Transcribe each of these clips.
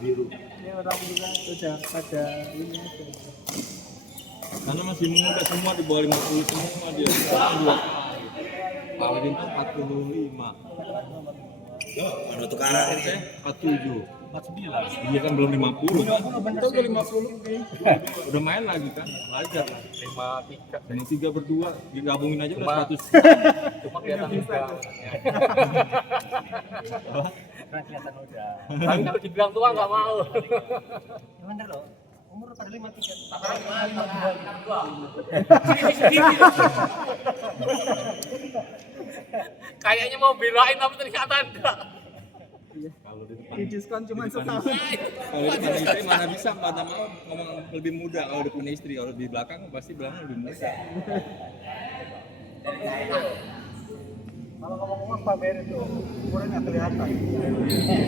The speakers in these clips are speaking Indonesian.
Biru. Ini orang juga sudah pada ini aja. Karena masih muda semua di bawah 50 semua dia. Dua. Pak Bintang 45. Mana tukaran ini? 47. 49. Dia kan belum 50 kan? Bener Kita udah sih. 50. Udah main lagi kan? Wajar lah. 53. Yang 3 berdua digabungin aja udah 100. Cuma kelihatan bisa muda. tuh. Kelihatan udah. Tapi kalau dibilang tua nggak mau. Bener loh. Umur pada 53. Kayaknya mau belain tapi ternyata enggak. Kalau di depan Di diskon cuma di depan setahun. Kalau di depan istri mana bisa, mana mau ngomong lebih muda kalau depan istri. Kalau di belakang pasti bilangnya lebih muda. Kalau ngomong-ngomong Pak Beri tuh umurnya nggak kelihatan.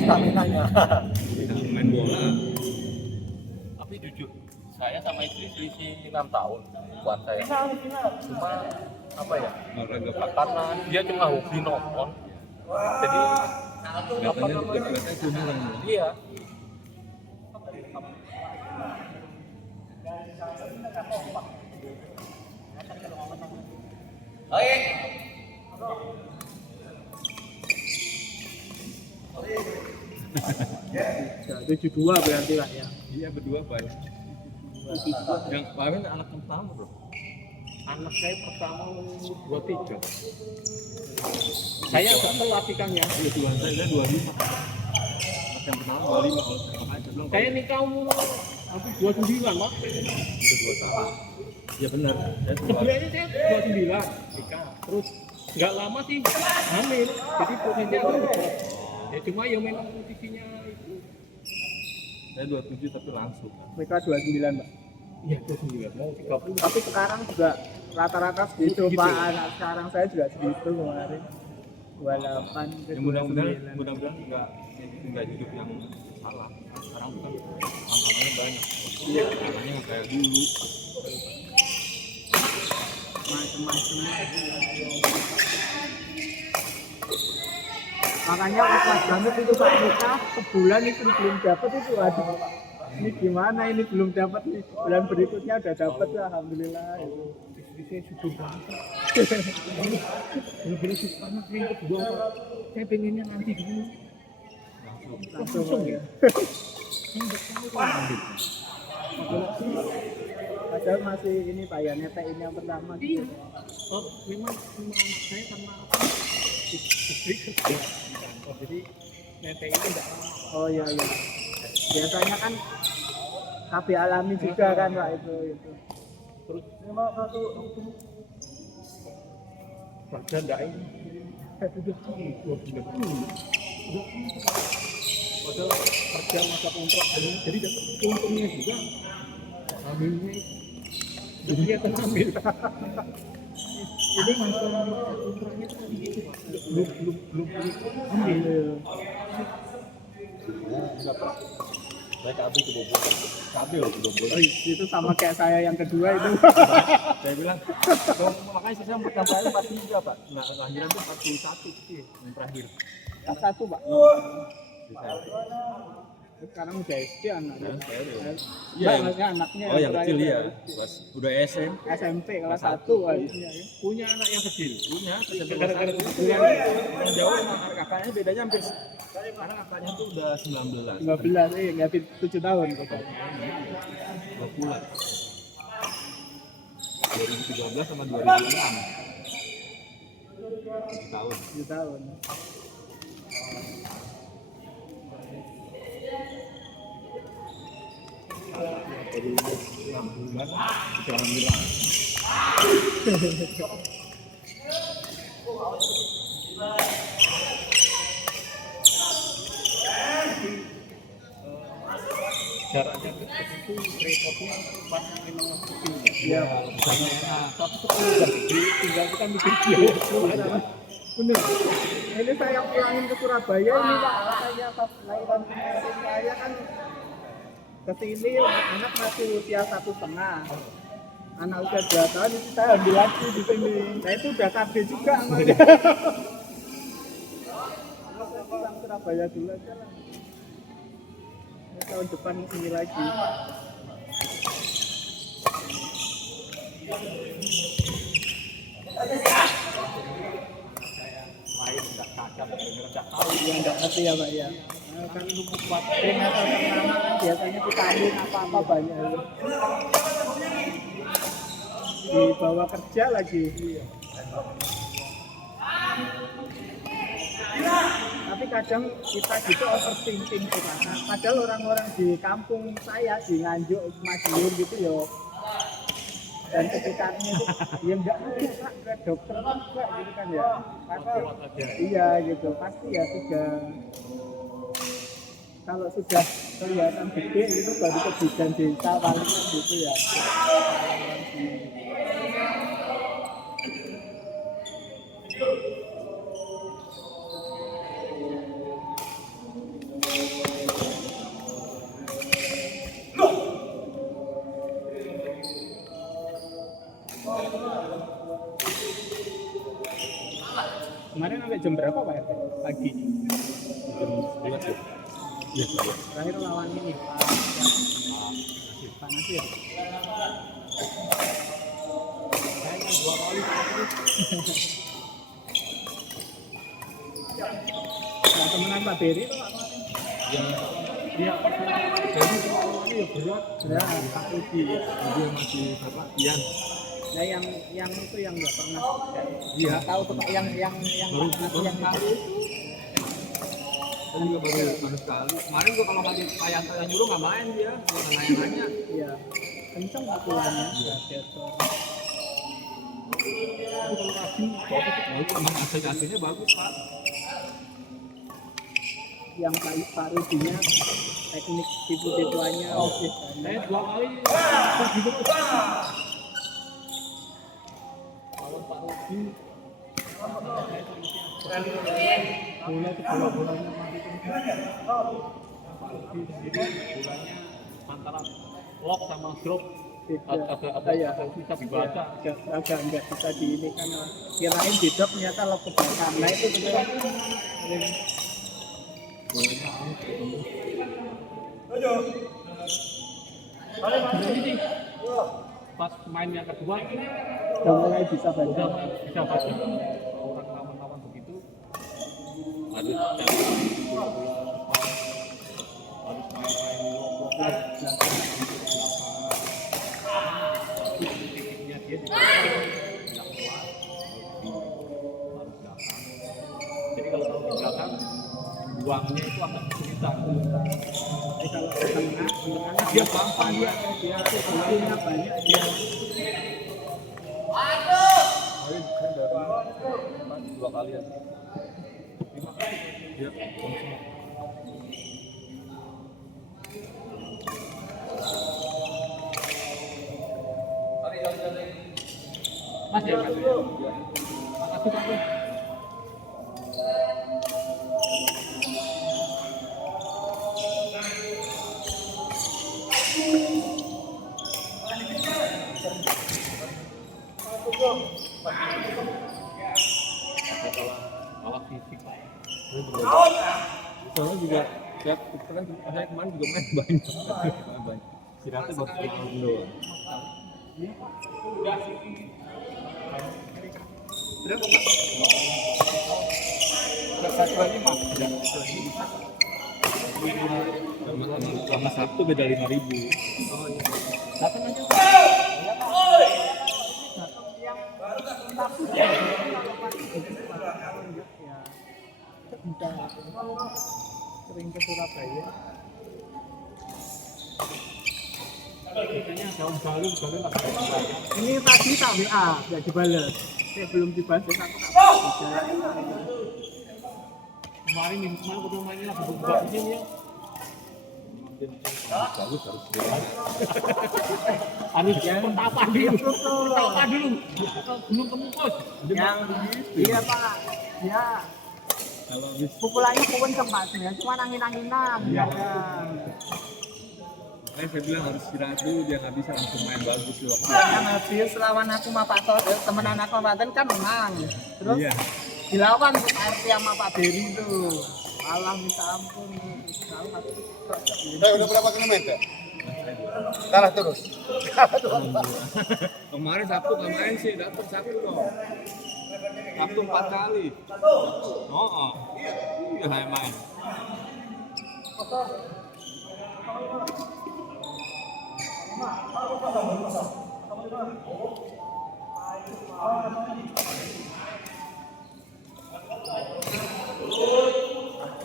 Stamina-nya. Kalau main bola, Tapi jujur, saya sama istri selisih 6 tahun buat saya. Cuma apa ya? olahraga Karena dia cuma hobi nonton. Jadi kelihatannya seumuran. iya. Ya, 72 berarti lah ya. Iya berdua Pak. Yang kemarin anak pertama bro. Anak saya pertama umur 23. Saya kesel latihannya. Iya tuan saya 25. Anak yang pertama 25 kalau saya aja belum. Saya nikah umur 29, Pak. Udah 2 tahun. Iya benar. Saya tua. Sebenarnya saya 29 nikah. Terus nggak lama sih hamil. Jadi prosesnya agak cepat. Ya cuma ya memang posisinya itu. Saya 27 tapi langsung. Mereka 29, Pak. Iya, 29 mau 30. Tapi sekarang juga rata-rata segitu, Gitu. Pak. Anak sekarang saya juga segitu kemarin. 28 ke Ya mudah-mudahan 29. mudah-mudahan enggak hidup yang salah. Sekarang kan tantangannya banyak. Iya. Tantangannya nggak kayak dulu. Macem-macem. Makanya pas banget itu Pak nikah sebulan itu belum dapat itu, aduh. Ini gimana ini belum dapat nih, bulan berikutnya udah dapat ya, alhamdulillah itu. Istri saya subur banget. Bener-bener subur banget yang kedua, Pak. Saya pengennya nanti dulu. Langsung ya. Saya nggak tahu Pak. Padahal masih ini Pak ya, netein yang pertama Iya. gitu. Oh, memang cuma anak saya karena apa? Istri kerja di kantor, jadi neteknya enggak lama. Oh iya iya. Biasanya kan KB alami juga kan Pak itu. Terus Memang satu kerja enggak ini. Saya udah sih 2 bulan dulu. Udah padahal kerja masa kontrak jadi dapat untungnya juga. Hamilnya jadi dia kan hamil. Ini masa kontraknya tadi gitu Pak. Belum hamil. Saya KB kebobolan. KB loh kebobolan. Oh, itu sama kayak saya yang kedua itu. Saya bilang, "Oh, makanya saya pertama saya 43 Pak. Nah, lahiran tuh 41 sih yang terakhir. Yang satu Pak. Di saya. Sekarang udah SD anaknya. Saya udah. Iya, Iya, maksudnya anaknya. Oh yang terakhir kecil ya. SD. Pas udah SM SMP kelas Kelas 1 1. harusnya ya. Punya anak yang kecil. punya SMP Gara-gara kelas 1. kebetulan. Yang jauh sama kakaknya bedanya hampir karena kakaknya tuh udah 19. 15 nggak 7 tahun pokoknya. 20-an. 2013 sama 2006. 7 tahun. 7 tahun. Jadi 6 bulan sudah alhamdulillah. Jaraknya dekat itu repotnya pas memang waktu ini. Iya. Misalnya enak, tapi kalau udah gede tinggal kita mikir biaya aja. Bener. Ini saya pulangin ke Surabaya ini Pak. Saya pas lahiran kemarin saya kan kesini anak masih usia 1,5. Anak usia 2 tahun itu saya ambil lagi di sini. Nah itu udah KB juga sama dia. Pulang Surabaya dulu aja lah. Tahun depan sini lagi. Lain nggak cacap, nggak tahu. Ya nggak ngerti ya Pak ya. Nah, kan buat prenatal pertama kan biasanya vitamin apa-apa banyak. Dibawa kerja lagi. Tapi kadang kita gitu overthinking sih Pak. Nah, padahal orang-orang di kampung saya di Nganjuk, Madiun gitu ya. Dan sekitarnya itu ya enggak ada Pak ke dokter juga gitu kan ya. Karena iya gitu pasti ya sudah kalau sudah kelihatan gede itu baru ke bidan desa paling gitu ya. Kemarin sampai jam berapa Pak RT? Pagi. Iya, Terakhir lawan ini Pak Nasir. Kayaknya 2 kali terus. Nah, temenan Pak Beri tuh Pak kemarin. Dia jadi awalnya ya berat. Ya, Pak Rudi. dia masih apa? Ian. Nah yang itu yang nggak pernah Iya. nggak tahu tuh Pak yang Baru yang tahu Saya juga baru sekali. Kemarin gua kalau lagi kayak nyuruh nggak main dia, nggak nanya-nanya. iya kenceng pukulannya nggak jatuh. Tapi kalau lagi bagus, emang aslinya bagus Pak. Yang Pak Rudinya teknik tipu-tipuannya oke Saya 2 kali terus gitu. Lawan Pak Rudi. Bola itu bola-bolanya mati terus. Pak Rudi sendiri bolanya antara lock sama drop agak susah dibaca. agak nggak bisa di ini kan kirain hidup ternyata lo ke belakang. Nah itu betul Ini pas main yang kedua udah mulai bisa baca. bisa baca orang lawan-lawan begitu harus cari harus main lock titiknya dia juga tidak kuat harus belakang. Jadi kalau taruh di belakang buangnya itu agak kesulitan. Kalau ke tengah Dia gampang dia. dia punya banyak dia Kemarin saya 2 kali ya. Dia Mas ya, Mas. Makasih Pak. Awak fisik Pak. soalnya juga ya kemarin saya kemarin juga main banyak. Istirahatnya baru semalam doang. persatuannya mah Sama Sabtu beda 5.000. datang aja Pak. Yang takut ya kalau pasti gitu Pak. Kalau enggak ya udah sering ke Surabaya. Biasanya daun galung tak ada. Ini tadi tak WA nggak dibalas. Saya belum dibalas aku tak balas. Kemarin waktu mainnya lagi buka izin ya. Bagus harus dia. Anu pertapa dulu. Pertapa dulu. Belum kemukos. Yang iya Pak. Ya Kalau habis pukulannya pun sempat ya, cuma angin-anginan ya kan. saya bilang harus istirahat dulu, dia nggak bisa langsung main bagus loh. Yang habis lawan aku sama Pak Tor, temenan aku sama Pak Tor kan menang. Terus Iya. dilawan RT sama Pak Beri itu. Alah minta ampun. Tahu Udah berapa kilometer? Kalah terus. Kemarin Sabtu nggak main sih, dapat Sabtu kok. Sabtu 4 kali. Oh, iya saya main.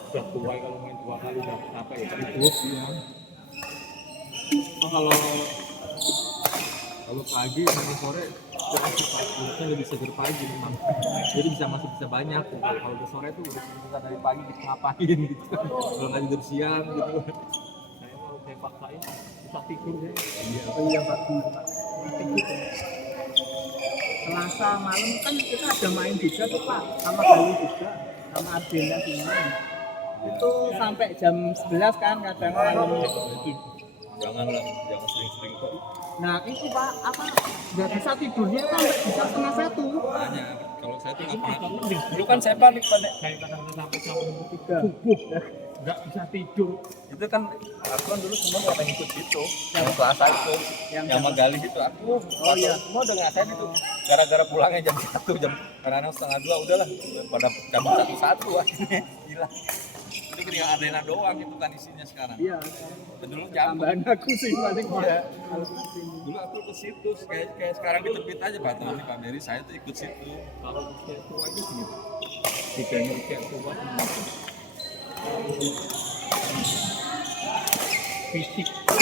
Udah tua kalau main 2 kali dapat apa ya? Ribut ya. Oh, kalau pagi sama sore itu asik Pak. Harusnya lebih seger pagi memang. Jadi masih bisa banyak. Gitu. Kalau ke sore tuh udah bisa dari pagi kita ngapain gitu. Kalau nggak tidur siang gitu. Saya mau kayak paksain susah tidur deh. Iya Pak. Selasa malam kan kita ada main juga tuh Pak, sama Galuh juga, sama Argentina sini. Itu sampai jam 11 kan kadang malam. Itu janganlah, jangan sering-sering kok. Nah itu Pak, apa nggak bisa tidurnya kan bisa setengah 1. Makanya kalau saya tuh nggak pernah. Dulu kan saya panik pada saya kadang-kadang sampai jam 3 subuh nggak bisa tidur. Itu kan aku kan dulu semua nggak pernah ikut itu. Yang Selasa itu, yang Magali itu aku. Oh iya, semua udah ngasain itu. Gara-gara pulangnya jam 1, jam kadang-kadang setengah 2 udahlah pada jam 1 akhirnya gila. Itu tinggal arena doang itu kan isinya sekarang. Iya. Dulu jam Tambahan aku sih paling Iya. Dulu aku ke situ kayak sekarang di terbit aja Pak Tony Pak Beri saya tuh ikut situ. Kalau usia tua itu gini. Tidaknya usia tua fisik kita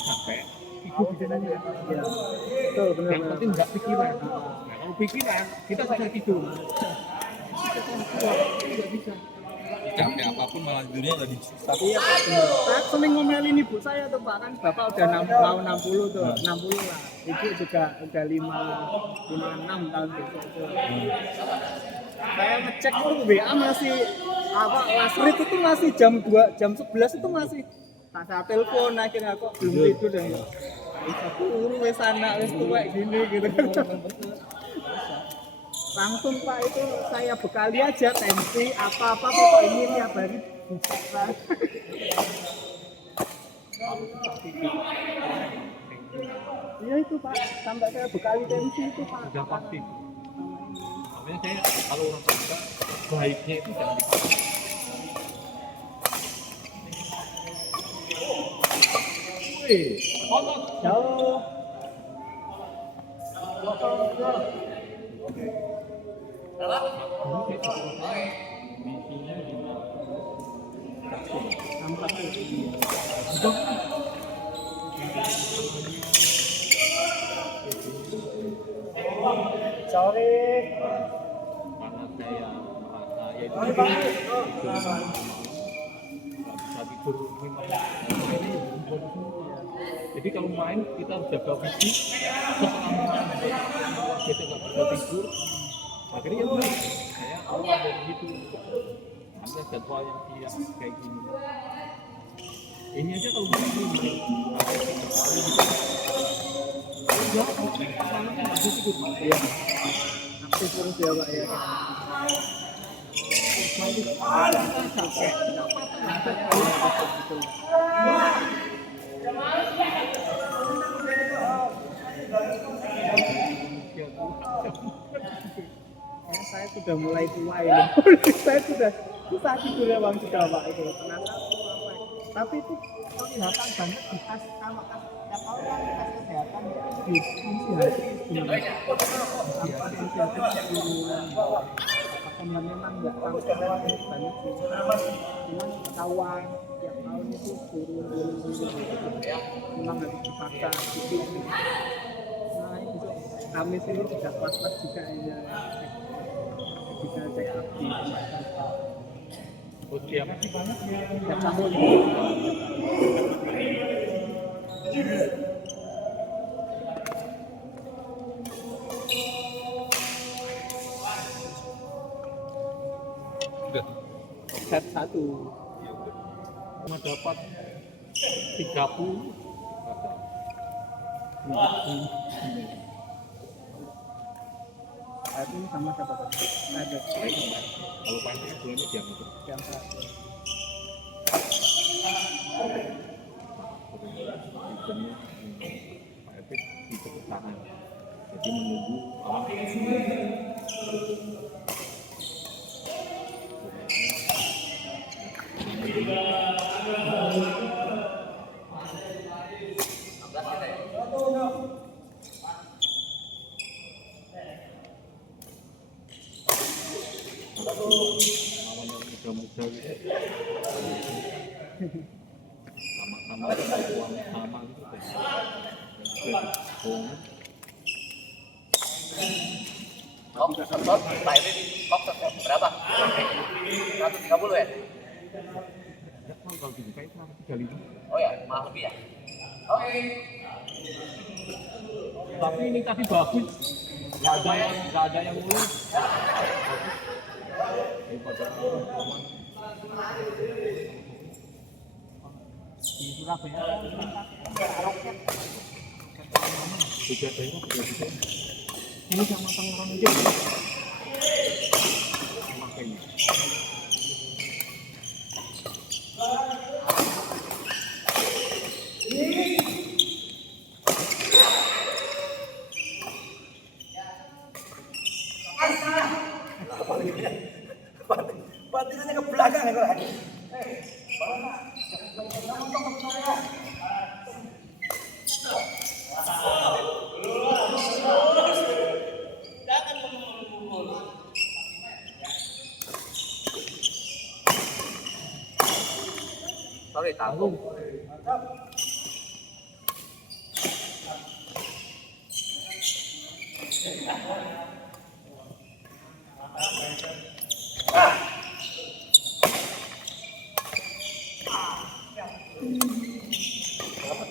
capek itu bisa aja. Iya. Betul benar. Yang penting nggak pikiran. Nah, kalau pikiran kita bisa tidur. Tidak bisa. Capek apapun malah tidurnya jadi susah. Iya Pak. Benar. Saya sering ngomelin ibu saya tuh Pak kan bapak udah mau 60 tuh, 60 lah. Ibu juga udah 56 tahun besok tuh. Saya ngecek tuh WA masih apa last read itu masih jam 2 jam 11 itu masih saya telepon akhirnya kok belum tidur dan aku wis anak wis tuwek gini gitu kan. Langsung Pak itu saya bekali aja tensi apa-apa pokok ini tiap hari bisa. Iya itu Pak, sampai saya bekali tensi itu Pak. Sudah pasti. Makanya saya kalau orang tua baiknya itu jangan dipaksa. Wih, Jauh. Sampai sorry. karena saya merasa ya itu nggak bisa tidur memang ini bagus semua. Jadi kalau main kita harus jaga fisik setelah main kita nggak bisa tidur akhirnya ya udah saya awal dari gitu ada jadwal yang dia kayak gini ini aja kalau begini ya malam kan nggak bisa tidur Pak. Iya. Aktif terus ya Pak ya. Saya sudah mulai tua ini. Saya sudah susah tidur ya Bang sudah Pak itu. Kenapa? Tapi itu kelihatan banget di tas kalau tiap tahun kan tes kesehatan di memang nggak sampai banyak sih. Cuman ketahuan tiap tahun itu turun. Memang harus dipaksa gitu. Nah ini besok Kamis ini tidak pas-pas juga ya. Bisa check up di tempat. Oh, tiap Tiap tahun. udah Set 1. cuma dapat 30 kata. Itu sama siapa tadi? Ada Kalau pantai kan bulannya jam itu. yang satu. Sistemnya Pak Epic itu bertahan. Jadi menunggu awan panas. Awan yang muda-muda gitu. Sama-sama uang sama gitu kan. Kok sensor Pak Epi kok sensor berapa? 130 ya? Ya, kalau dibuka itu 35. Oh ya, mahal lebih ya? Oke. Tapi ini tadi bagus. Nggak ada yang mulus. Daripada awan. Di Surabaya roket. Tiga daerah juga. Ini sama Tangerang aja. Makanya. Batingannya ke belakang ya kok. Sorry, tanggung.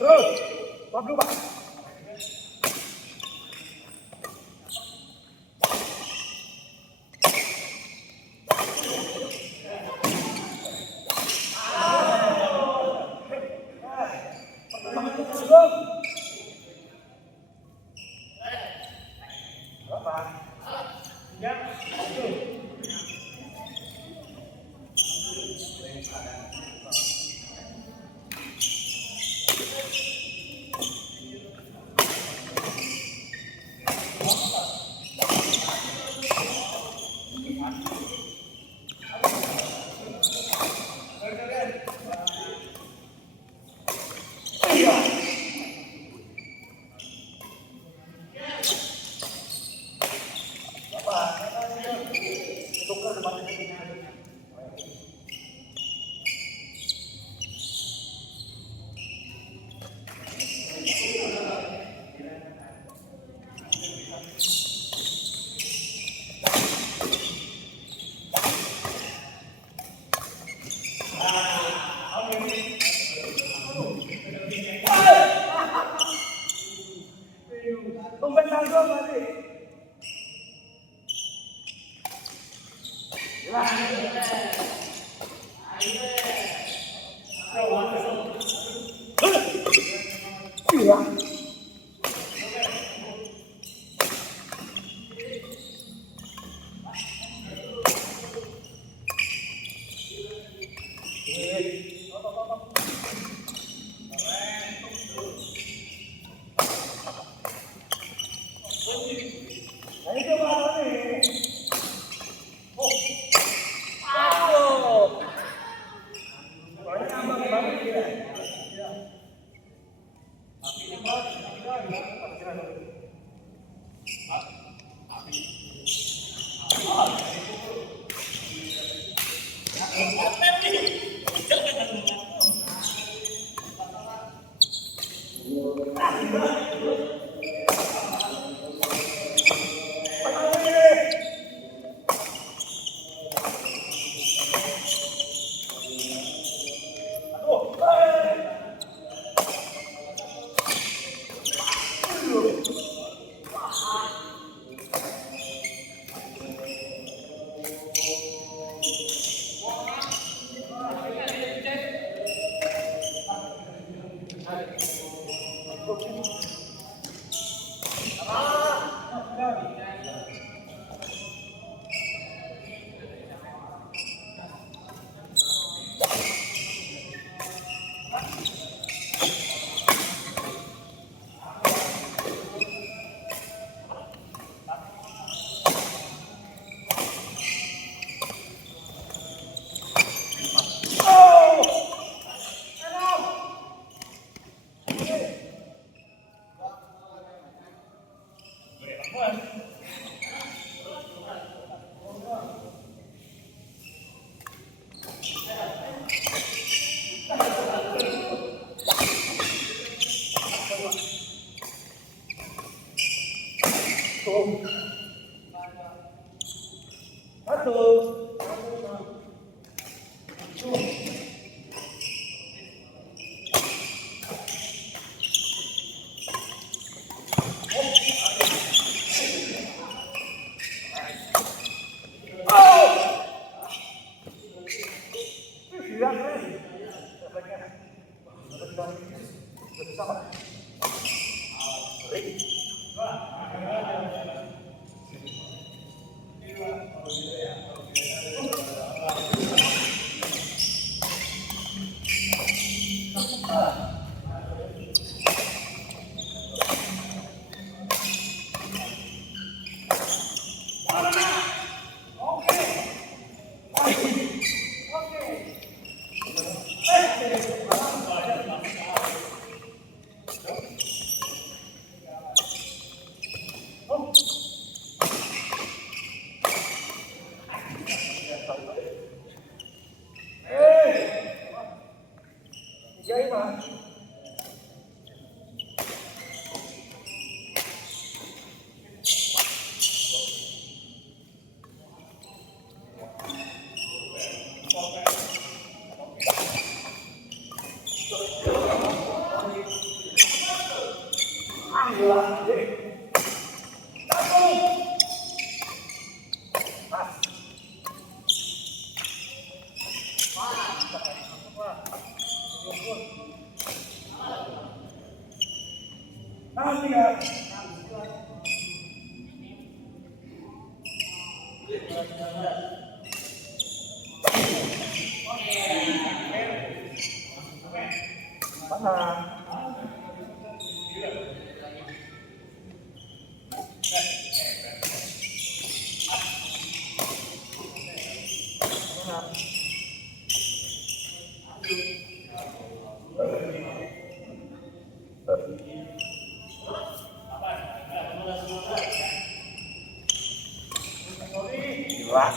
Terus, waduh Pak. Tumben tanggo berarti. Aduh. Banyak banget ya. Gila,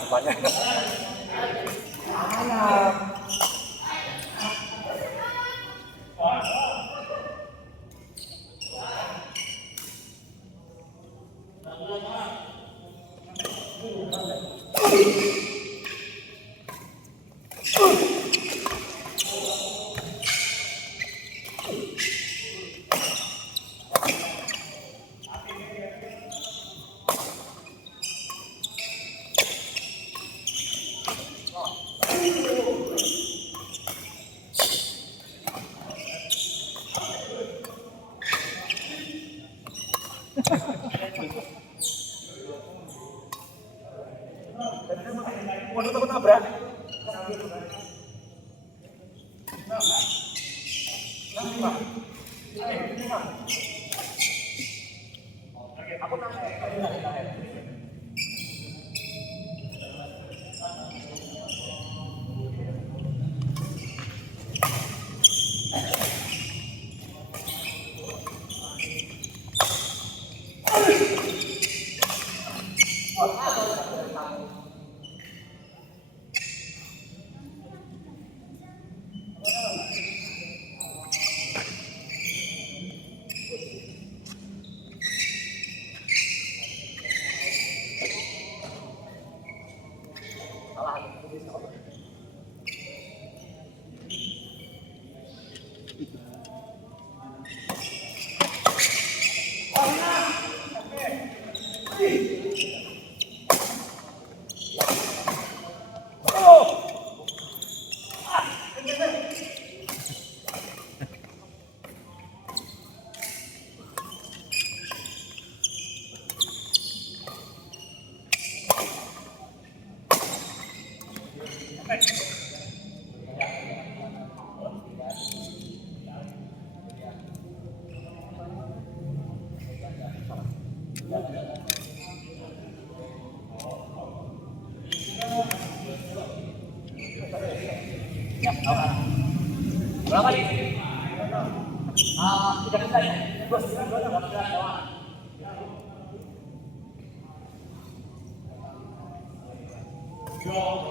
banyak. Waduh, takut nabrak. Berapa nih? 3 kali. Bos, Go!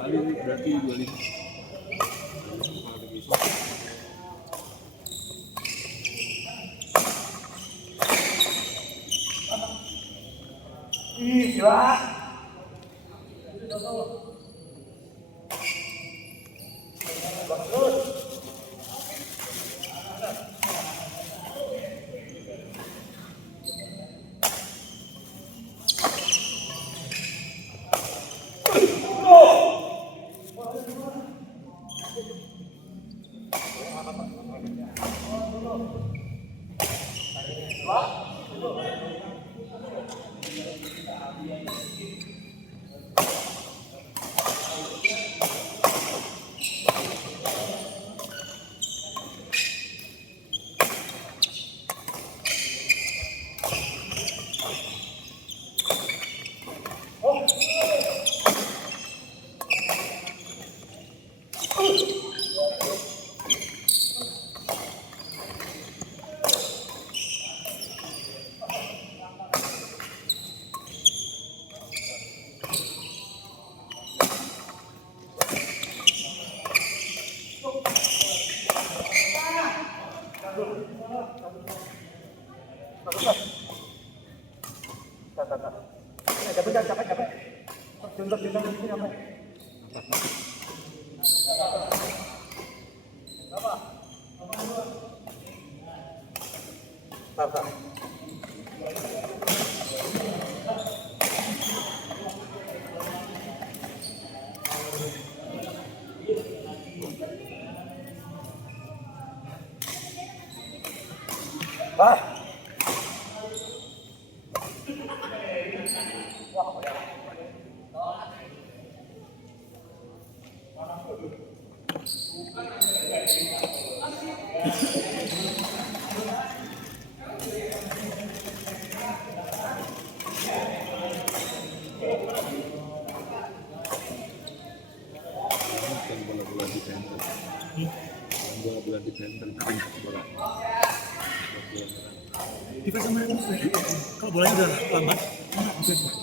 kali berarti 25. Ih, gila. Bola-bola di center. Bola-bola di center. Bola. Defense sama kalau bolanya udah lambat, defense.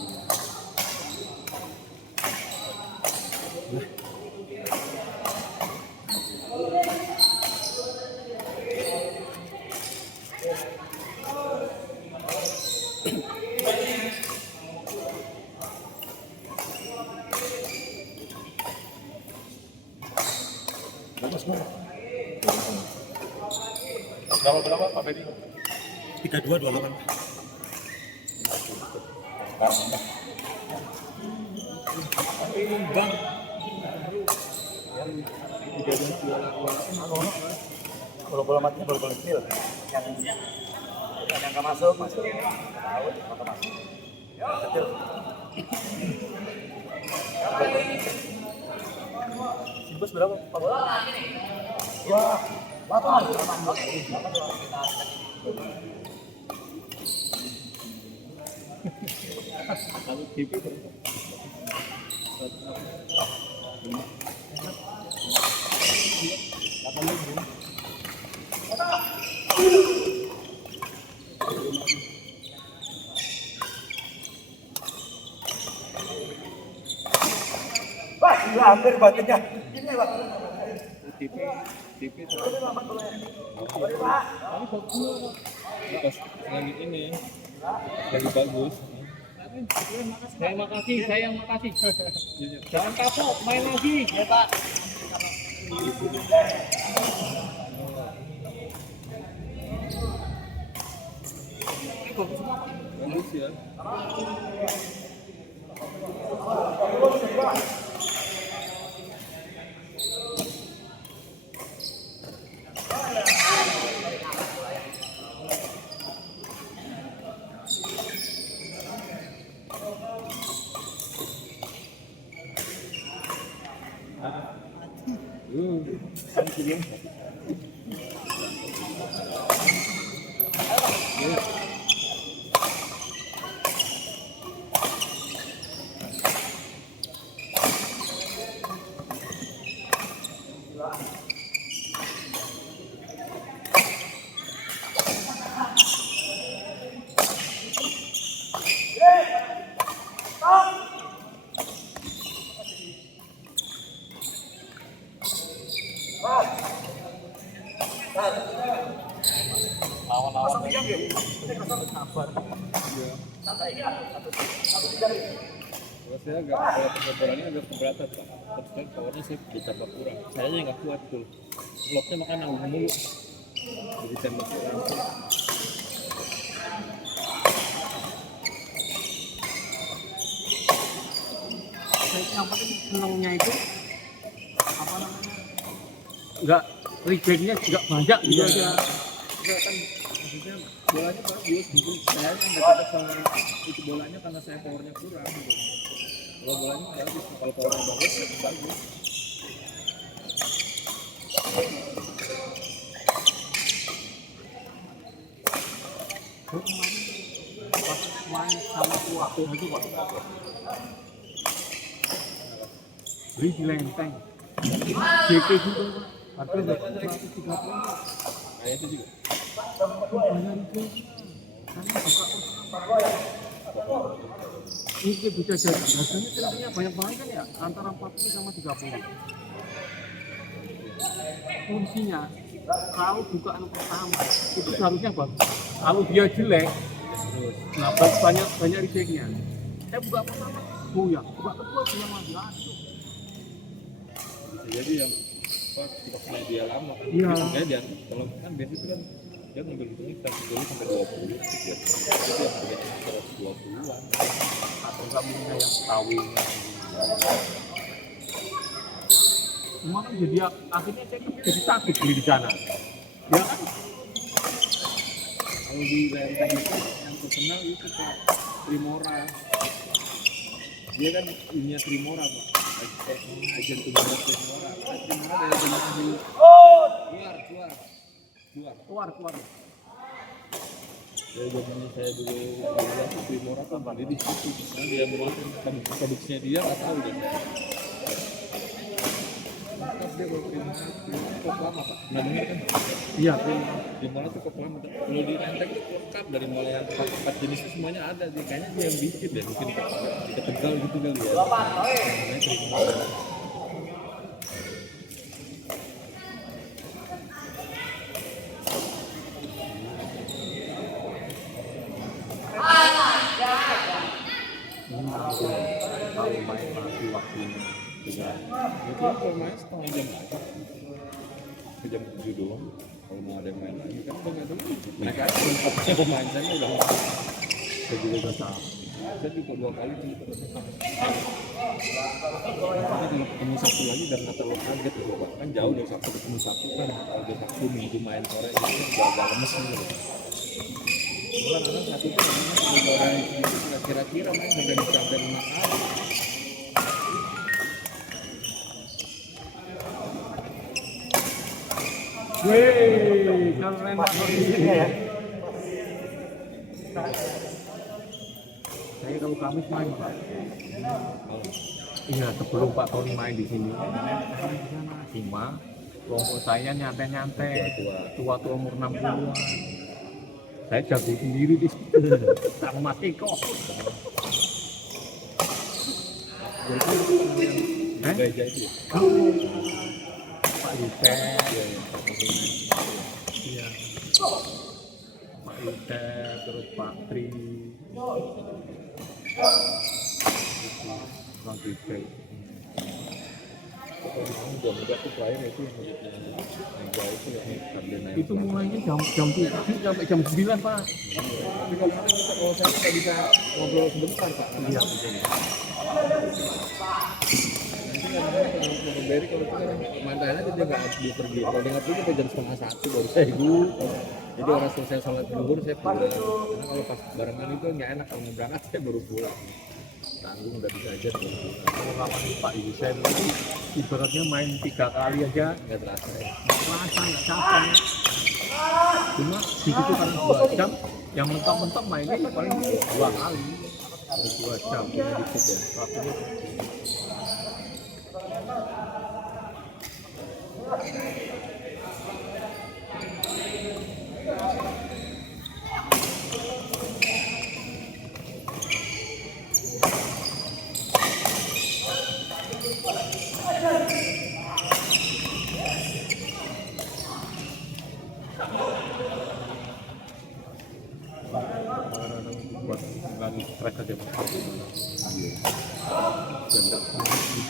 Berapa Pak Ferry? 32-28. Bang, Bola-bola matinya bola-bola kecil. Yang nggak masuk. Tahu, nggak masuk. Kecil. Bos berapa Pak bola? Wah, 8. Kalau TV berapa? Wah, gila hampir batinnya. Ini Pak. TV pas lagi ini lagi bagus. saya makasih. Jangan kapok, main lagi. Ya Pak. Bagus ya. Kalau saya agak, kalau pengeborannya agak keberatan Pak. Terus kan powernya saya ditambah kurang. Saya aja nggak kuat tuh. Locknya makan nanggung mulu. Jadi tembak kurang. Yang penting senangnya itu apa namanya? Enggak rejectnya juga banyak gitu aja. Enggak kan maksudnya bolanya bagus. Mungkin saya kan nggak cocok sama itu bolanya karena saya powernya kurang gitu. Kalau bolanya bagus, kalau powernya bagus ya bagus. Pas main sama waktu itu Pak. Beli di Lenteng. JP juga harga 130. Kayak itu juga. Ini bisa jadi harganya kira-kira banyak banget kan ya, antara 40 sama 30. Fungsinya kalau bukaan pertama itu seharusnya bagus. Kalau dia jelek, nah banyak rejectnya. Saya buka pertama, goyang. Buka kedua goyang lagi. Bisa jadi yang stoknya dia lama kan. Iya. Biasanya dia kalau kan biasa itu kan dia ngambil hitungnya kita dulu sampai 20 gitu ya. Itu yang harganya 120-an. Atau nggak punya yang kawin. Cuma kan jadi akhirnya saya jadi takut beli di sana. Ya kan? Kalau di Lenteng itu yang terkenal itu Pak Trimora. Dia kan punya Trimora Pak. Agen Trimora. Trimora dari zaman dulu. Keluar. Dari zaman saya dulu waktu Trimora kan Pak di situ. Karena dia memang produksinya dia nggak tahu deh. Lengkap dia kalau Trimora cukup lama Pak. Pernah dengar kan? Iya. Trimora cukup lama. Kalau di Lenteng itu lengkap dari mulai yang 4 jenis itu semuanya ada. Dia kayaknya dia yang bikin deh mungkin kita tegal gitu kali ya. Namanya Trimora. Kalau main waktunya Itu kalau main setengah jam aja. Ke jam 7 doang. Kalau mau ada yang main lagi kan udah nggak ada. Mereka aja tempatnya pemain saya udah. saya juga udah tahu. Saya juga 2 kali tuh. Karena kalau ketemu Sabtu lagi udah nggak terlalu kaget gitu Pak. Kan jauh dari Sabtu ketemu Sabtu kan. Kalau dia Sabtu Minggu main sore itu udah agak lemes gitu. Bukan orang satu tuh namanya orang itu kira-kira main sampai 5 kali. Wih, keren banget ya. Saya kalau Kamis main Pak. Iya, sebelum Pak Tony main di sini. Cuma kelompok saya nyantai-nyantai, tua-tua umur 60-an. Saya jago sendiri di situ sama Mas Eko. Gereja itu ya? Pak Yusef, iya. Pak Yusef, terus Pak Tri, Pak Yusef. Jam 3 tuh terakhir itu Mega itu ya Sarden Itu mulainya jam 7 sampai jam 9 Pak. tapi kemarin kita kalau saya nggak bisa ngobrol sebentar Pak. Iya betul. Nanti kadang-kadang kalau Berry kalau itu kan mantan aja dia nggak dia pergi. Kalau dia nggak pergi sampai jam 12:30 baru saya dulu. Jadi orang selesai sholat zuhur saya pulang. Karena kalau pas barengan itu nggak enak kalau mau berangkat saya baru pulang. Tanggung udah bisa aja tuh. Kalau kapan Pak Yusef itu ibaratnya main 3 kali aja Nggak terasa ya. merasa nggak capek. Cuma di situ kan 2 jam, yang mentok-mentok mainnya ya paling 2 kali. 2 jam Dikit ya. waktunya.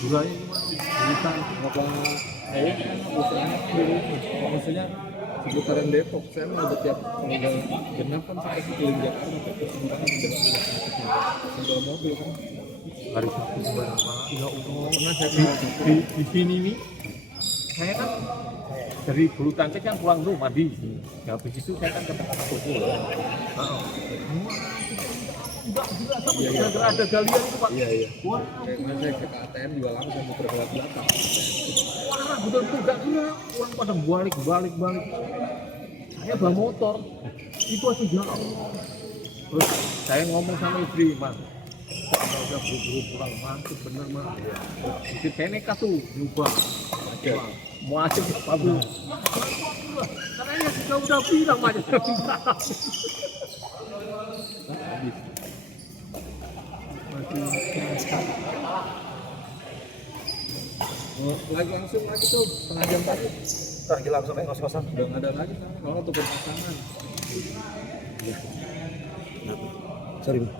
liburan ini mah hutan apa usahanya maksudnya seputaran Depok. Saya mau setiap tanggal genap kan saya keliling Jakarta ke seputaran tinggal mobil kan hari Sabtu sembarang malam. Ya Allah, pernah saya di sini nih saya kan dari bulu tangkis yang pulang rumah di habis itu saya kan ke tempat toko enggak ada galian itu Pak. Iya. Wah, karena saya ke ATM juga langsung muter ke belakang. Wah, betul-betul gak gerak. Orang pada balik. Saya bawa motor. Itu aja ya Allah. Terus saya ngomong sama istri, Mas. Saya udah buru-buru pulang, mantap bener Mas. Istri saya nekat tuh, nyoba. Mau aja bagus. Karena ya kita udah bilang Mas. Lagi langsung lagi tuh setengah jam lagi. Ntar kita langsung naik kos-kosan. Udah nggak ada lagi kalau tukar pasangan. Sorry, Bang.